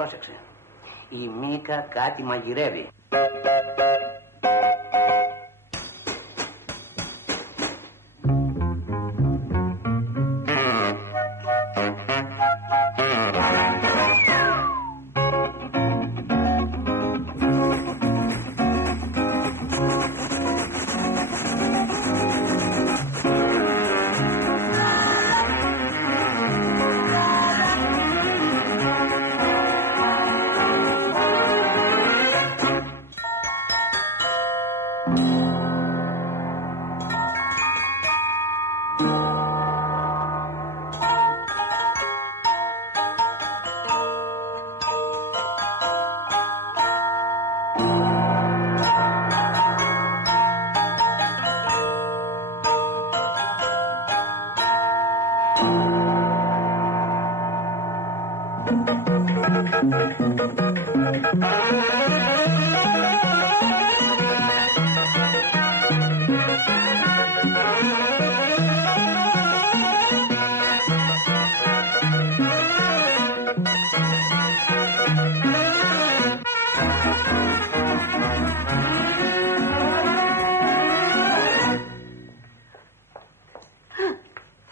Πρόσεξε. Η Μίκα κάτι μαγειρεύει.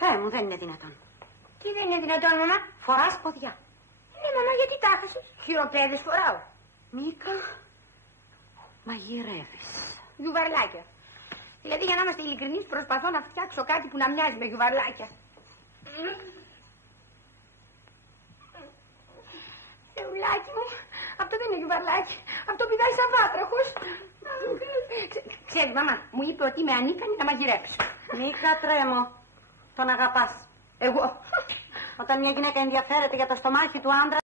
Θεέ μου, δεν είναι δυνατόν. Τι δεν είναι δυνατόν, μαμά? Φοράς ποδιά. Ναι, μαμά, γιατί τα χάσες? Χειροπέδες φοράω. Μίκα, μαγειρεύεις. Γιουβαρλάκια. Δηλαδή, για να είμαστε ειλικρινείς, προσπαθώ να φτιάξω κάτι που να μοιάζει με γιουβαρλάκια. Θεουλάκι μου, αυτό δεν είναι γιουβαρλάκι. Αυτό πηδάει σαν βάτραχος. Ξέρεις, μαμά, μου είπε ότι είμαι ανίκανη να μαγειρέψω. Μίκα, τρέμω. Τον αγαπάς. Εγώ. Όταν μια γυναίκα ενδιαφέρεται για το στομάχι του άντρα,